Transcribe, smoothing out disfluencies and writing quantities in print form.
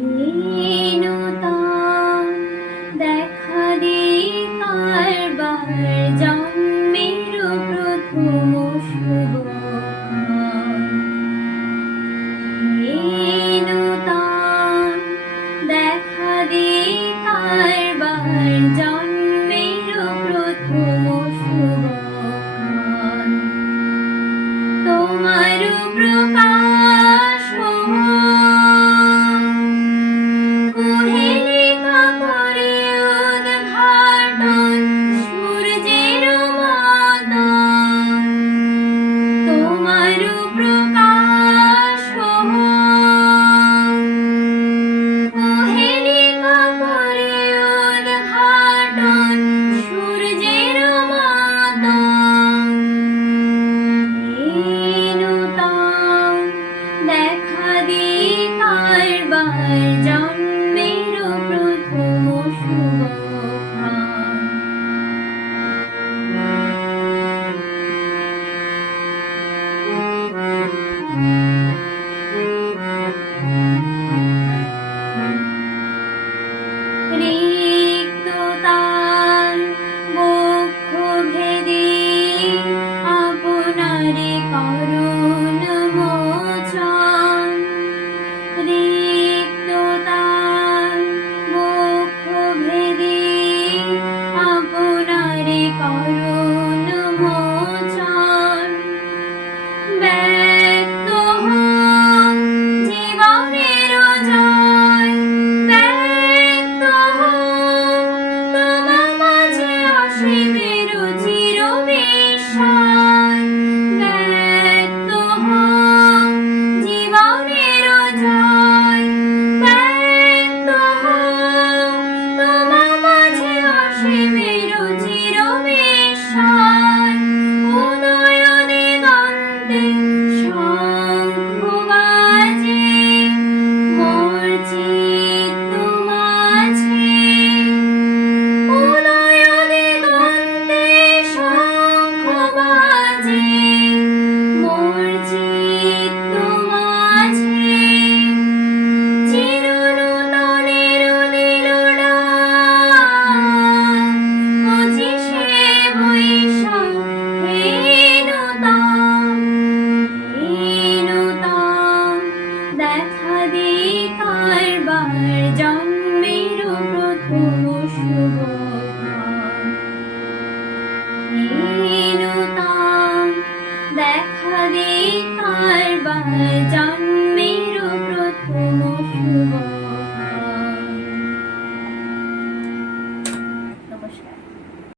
হীনতা দেখা দিই কারবার জন্মের প্রথম শুভক্ষণ। হীনতা দেখা দিই কারবার জন্মের প্রথম শুভক্ষণ। তোমার প্রকাশ কুহেলিকা করে উদ্ঘাটন সূর্যের মতন। তোমার প্রকাশ কুহেলিকা করে উদ্ঘাটন সূর্যের মতন। হীনতা দেখা দিই কারবার জন্মের প্রথম শুভক্ষণ। রিক্ততার বক্ষ ভেদে আপনারে করুণ মোচন। রিক্ততার বক্ষ ভেদে আপনারে করুণ মোচন।